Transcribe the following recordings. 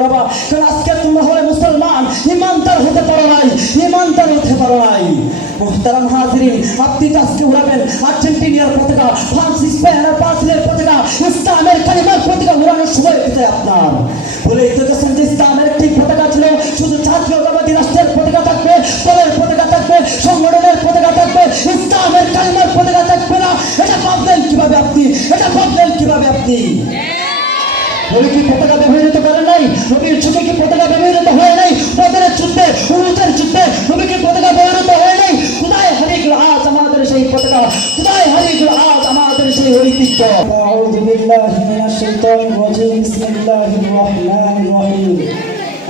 উড়াবা, কারণ আজকে তোমরা হলে মুসলমান, ইমানদার হতে পারো নাই, ইমানদার হতে পারো নাই। মুহতারাম হাজিরিন, আপনি তো আজকে উড়াবেন আর্জেন্টিনার পতাকা, ফ্রান্স, স্পেন আর ব্রাজিলের পতাকা, ইসলামের কালিমার পতাকা উড়ানোর সময় কোথায় আপনার? বলে তো দেখছেন যে ইসলামের একটি পতাকা ছিল, শুধু জাতীয়তাবাদী রাষ্ট্রের পতাকা থাকবে, দলের পতাকা থাকবে, সংগঠনের পতাকা থাকবে, ইসলামের কালিমার পতাকা থাকবে না। এটা ভাবলেন কিভাবে আপনি? এটা ভাবলেন কিভাবে আপনি? নবী কি পতাকা ব্যবহৃত করেন নাই? নবীর যুগে কি পতাকা ব্যবহৃত হয় নাই? বদরের যুদ্ধে, উহুদের যুদ্ধে নবী কি পতাকা ব্যবহৃত হয় নাই? কোথায় হারিয়ে গেল আজ আমাদের সেই পতাকা? কোথায় হারিয়ে গেল আজ আমাদের সেই ঐতিহ্য? আউযু বিল্লাহি মিনাশ শাইতানির রাজিম। বিসমিল্লাহির রহমানির রহিম।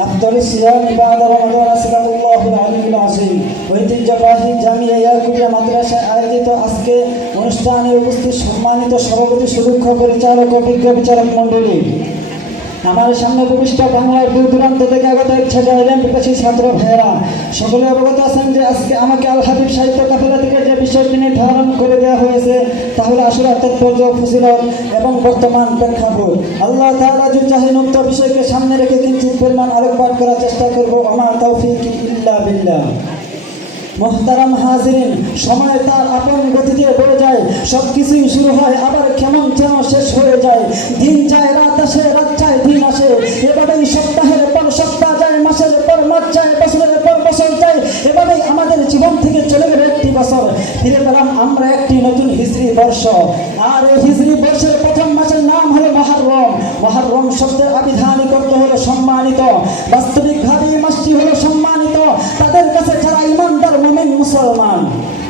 আফদাল সিয়াম বা'দা রমাদান সাল্লাল্লাহুল আলাইহিল আযীম। ঐতিহ্যবাহী জামিয়া ইয়াকুবিয়া মাদ্রাসায় আয়োজিত আজকে অনুষ্ঠানে উপস্থিত সম্মানিত সভাপতি, সুদক্ষ পরিচালক, অভিজ্ঞ বিচারক মণ্ডলী, আমার সামনে উপবিষ্ট বাংলার দূর দূরান্ত থেকে আগত এক ছেলে এলেন বিকাশী ছাত্র ভাইয়েরা, সকলে অবগত আছেন যে আজকে আমাকে আল হাবিব সাহিত্য কাফেলা থেকে যে বিষয়টি নির্ধারণ করে দেওয়া হয়েছে তা হলো আশুরার তাৎপর্য, ফজিলত এবং বর্তমান প্রেক্ষাপট। আল্লাহ তাআলা যদি চাহেন উক্ত বিষয়কে সামনে রেখে কিঞ্চিত পরিমাণ আলোকপাত করার চেষ্টা করব। আমা তাওফীক ইল্লা বিল্লাহ। মুহতারাম হাজিরিন, সময় তার আপন গতিতে বয়ে যায়, সব কিছুই শুরু হয় আবার কেমন যেন শেষ হয়ে যায়। দিন যায়, রাত আসে, রাত যায়, দিন আসে, এভাবেই সপ্তাহের পর সপ্তাহ যায়, মাসের পর মাস যায়, বছরের পর বছর যায়। এভাবেই আমাদের জীবন থেকে চলে গেল একটি বছর, ফিরে পেলাম আমরা একটি নতুন হিজরি বর্ষ। আর এই হিজরি বর্ষের প্রথম মাসের নাম হলো মহররম। মহররম শব্দের আবিধানিক অর্থ হলো সম্মানিত। বাস্তবিকভাবে এই মাসটি হলো সম্মানিত তাদের কাছে যারা ইমানদার মুমিন মুসলমান।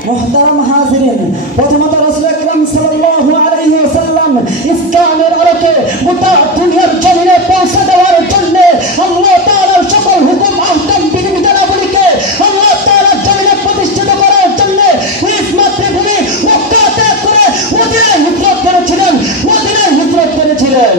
মুহতারাম হাজিরিন, প্রথমত রাসূল আকরাম সাল্লাল্লাহু আলাইহি ওয়াসাল্লাম ইসলামের আলোকে গোটা দুনিয়ার জমিনে পৌঁছে দেওয়ার জন্য আল্লাহ তাআলার সকল হুকুম, আহকাম, বিধিবিধানাবলীকে আল্লাহ তাআলার জমিনে প্রতিষ্ঠিত করার জন্য নিজ মাতৃভূমি মক্কা ত্যাগ করে মদিনায় হিজরত করেছিলেন, মদিনায় হিজরত করেছিলেন।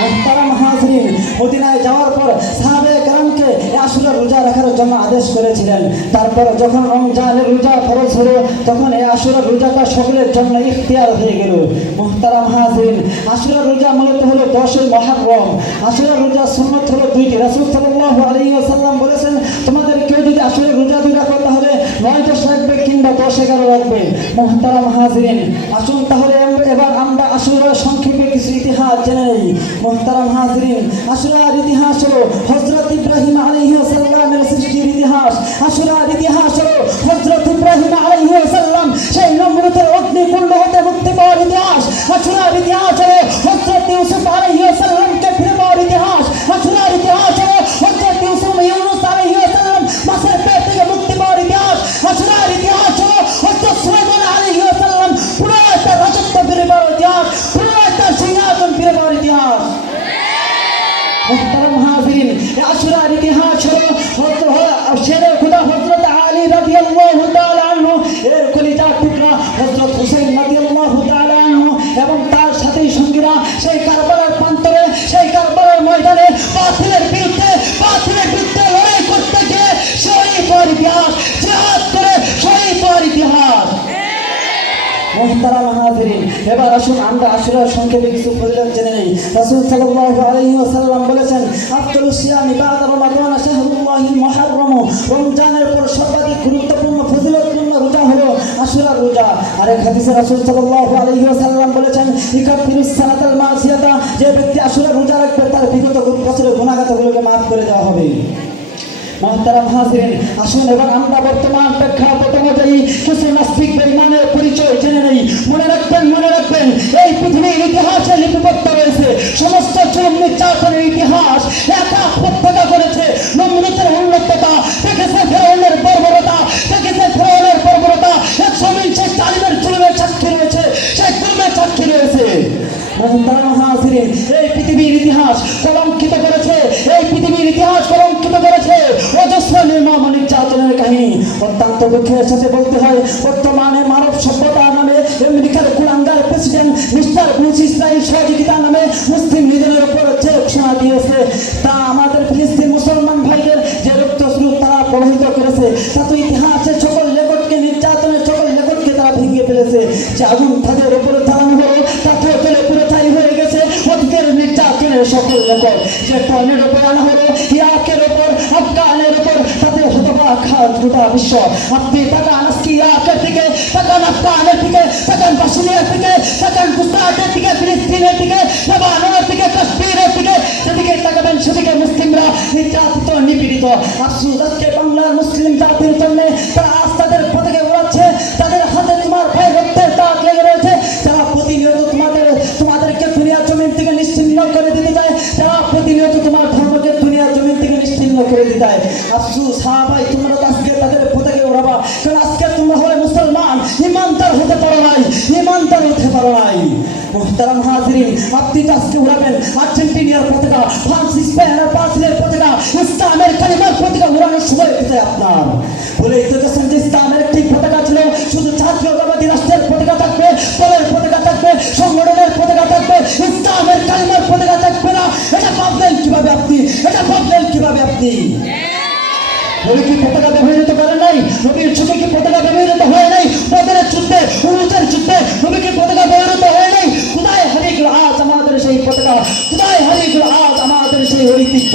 মুহতারাম হাজিরিন, মদিনায় যাওয়ার পর সাহাবায়ে কেরামকে আশুরা রোজা রাখার জন্য আদেশ করেছিলেন। তারপর যখন রমজানের রোজা ফরজ হলো তখন এই আশুরা রোজাটা সকলের জন্য ইখতিয়ার হয়ে গেল। মুহতারাম হাজিরিন, আশুরা রোজা মূলত হলো 10 মুহররম। আশুরা রোজা সুন্নাত হলো 2টি। রাসূল সাল্লাল্লাহু আলাইহি ওয়াসাল্লাম বলেছেন, তোমাদের কেউ যদি আশুরা রোজা রাখো তাহলে 9-10 রাখবে কিংবা 10-11 রাখবে। মুহতারাম হাজিরিন, আসুন তাহলে এবার আমরা আশুরার সংক্ষেপে কিছু ইতিহাস জেনে নেই। মুহতারাম হাজিরিন, আশুরার ইতিহাস হলো হযরত ইব্রাহিম আলাইহিস সালামের সৃষ্টির ইতিহাস। আশুরার ইতিহাস হলো হযরত ইব্রাহিম আলাইহিস সালাম সেই নমরুদের অগ্নিকুণ্ড হতে মুক্তি পাওয়ার ইতিহাস। আশুরার ইতিহাস হলো হযরত ইউসুফ আলাইহিস সালামকে ফিরে পাওয়ার ইতিহাস। আশুরার ইতিহাস হলো হযরত ইউনুস আলাইহিস সালাম মাছের পেট থেকে মুক্তি পাওয়ার ইতিহাস। আশুরার ইতিহাস হলো হযরত সুলাইমান আলাইহিস সালাম পুরো একটা রাজত্ব ফিরে পাওয়ার ইতিহাস, পুরো একটা সিংহাসন ফিরে পাওয়ার ইতিহাস। মুহতারাম হাজিরিন, আশুরার ইতিহাস হলো শেরে খুদা হযরত আলী রাদিয়াল্লাহু তাআলা আনহু এর কলিজার টুকরা হযরত হুসাইন রাদিয়াল্লাহু তাআলা আনহু এবং তার সাথী সঙ্গীরা সেই কারবালার প্রান্তরে, সেই কারবালার ময়দানে বাতিলের বিরুদ্ধে লড়াই করতে গিয়ে শহীদ হওয়ার ইতিহাস, জিহাদ করে শহীদ হওয়ার ইতিহাস। মুহতারাম হাজিরিন, এবার আসুন আমরা আশুরার সংক্ষেপে কিছু ফজিলত জেনে নেই। রাসূল সাল্লাল্লাহু আলাইহি ওয়াসাল্লাম বলেছেন, আফদালুস সিয়ামি বা'দা রমাদান শাহরুল্লাহিল মুহররম। রমজানের পর সর্বাধিক গুরুত্বপূর্ণ ফজিলতপূর্ণ রোজা হলো আশুরার রোজা। আর এক হাদিসে রাসূল সাল্লাল্লাহু আলাইহি ওয়াসাল্লাম বলেছেন, ইকাফিরুস সানাতাল মাসিয়াতা, যে ব্যক্তি আশুরার রোজা রাখবে তার বিগত বছরের গুনাহগাতগুলোকে maaf করে দেওয়া হবে। মুহতারাম হাজিরিন, আসুন এবার আমরা বর্তমান প্রেক্ষাপট অনুযায়ী কিছু নাস্তিক বেঈমানের পরিচয় জেনে নেই। মনে রাখবেন এই পৃথিবীর ইতিহাসে লিপিবদ্ধ রয়েছে সমস্ত জুলুম নির্যাতনের ইতিহাস। একা প্রত্যেকা করেছে নমরুদের উন্নততা, দেখেছে ফেরাউনের বর্বরতা, 120 তালিমের জুলুমের সাক্ষী রয়েছে, সেই জুলুমের সাক্ষী রয়েছে। মুহতারাম হাজিরিন, এই পৃথিবীর ইতিহাস কলঙ্কিত করেছে, অজস্র নির্মম নির্যাতনের কাহিনী। অত্যন্ত দুঃখের সাথে বলতে হয়, বর্তমানে মানব সভ্যতা নামে আমেরিকার কুলাঙ্গার প্রেসিডেন্ট মিস্টার বুশ ইসরায়েল সহযোগিতা নামে মুসলিম লীগের উপর যে ঘোষণা দিয়েছে তা আমাদের ফিলিস্তিন মুসলমান ভাইদের যে রক্তস্রোত তারা প্রবাহিত করেছে, তা তো ইতিহাসের সকল রেকর্ডকে, নির্যাতনের সকল রেকর্ডকে তারা ভেঙে ফেলেছে। যে আগুন তাদের উপরে চালানো হলো তাতেও চলে পুরো ছাই হয়ে গেছে অতীতের নির্যাতনের সকল রেকর্ড। যে যে টর্নেডো বয়ান হলো ইরাকের ওপর, আফগানের ওপর, তাতে হতবাক গোটা বিশ্ব। আপনি তাকান আজকে ইরাকের দিকে, তাকান আফগানের দিকে, তাকান বাসিলিয়ার দিকে, তাকান গুজরাটের দিকে, ফিলিস্তিনের দিকে, লেবাননের দিকে, কাশ্মীরের দিকে, যেদিকে তাকাবেন সেদিকে মুসলিমরা নির্যাতিত, নিপীড়িত। আফসোস আজকে বাংলার মুসলিম জাতির জন্য তারা আজ তাদের পতাকা উড়াচ্ছে, তাদের হাতে তোমার ভাই রক্তের দাগ লেগে রয়েছে, যারা প্রতিনিয়ত তোমাদেরকে দুনিয়ার জমিন থেকে নিশ্চিহ্ন করে দিতে চায়, যারা প্রতিনিয়ত তোমার ধর্মকে দুনিয়ার জমিন থেকে নিশ্চিহ্ন করে দিতে চায়। আফসোস, হ্যাঁ ভাই, তোমরা তো আজকে তাদের পতাকা উড়াবা, কারণ আজকে তোমরা হলে মুসলমান, ইমানদার হতে পারো নাই, ইমানদার হতে পারো নাই। মুহতারাম হাজিরিন, আপনি তো আজকে উড়াবেন আর্জেন্টিনার পতাকা, ফ্রান্স, স্পেনের, ব্রাজিলের পতাকা, ইসলামের কালিমার পতাকা উড়ানোর সময় কোথায় আপনার? বলেই তো গেছেন যে ইসলামের একটি পতাকা ছিল, শুধু জাতীয়তাবাদী রাষ্ট্রের পতাকা থাকবে, দলের পতাকা থাকবে, সংগঠনের পতাকা থাকবে, ইসলামের কালিমার পতাকা থাকবে না। এটা ভাবলেন কিভাবে আপনি? এটা ভাবলেন কিভাবে আপনি? বলে কি পতাকা ব্যবহৃত করেন নাই? নবীর যুগে কি পতাকা ব্যবহৃত হয় নাই? বদরের যুদ্ধে, উহুদের যুদ্ধে নবী কি পতাকা ব্যবহৃত হয় নাই? কোথায় হারিয়ে গেল আজ আমাদের সেই পতাকা? কোথায় হারিয়ে গেল আজ আমাদের সেই ঐতিহ্য?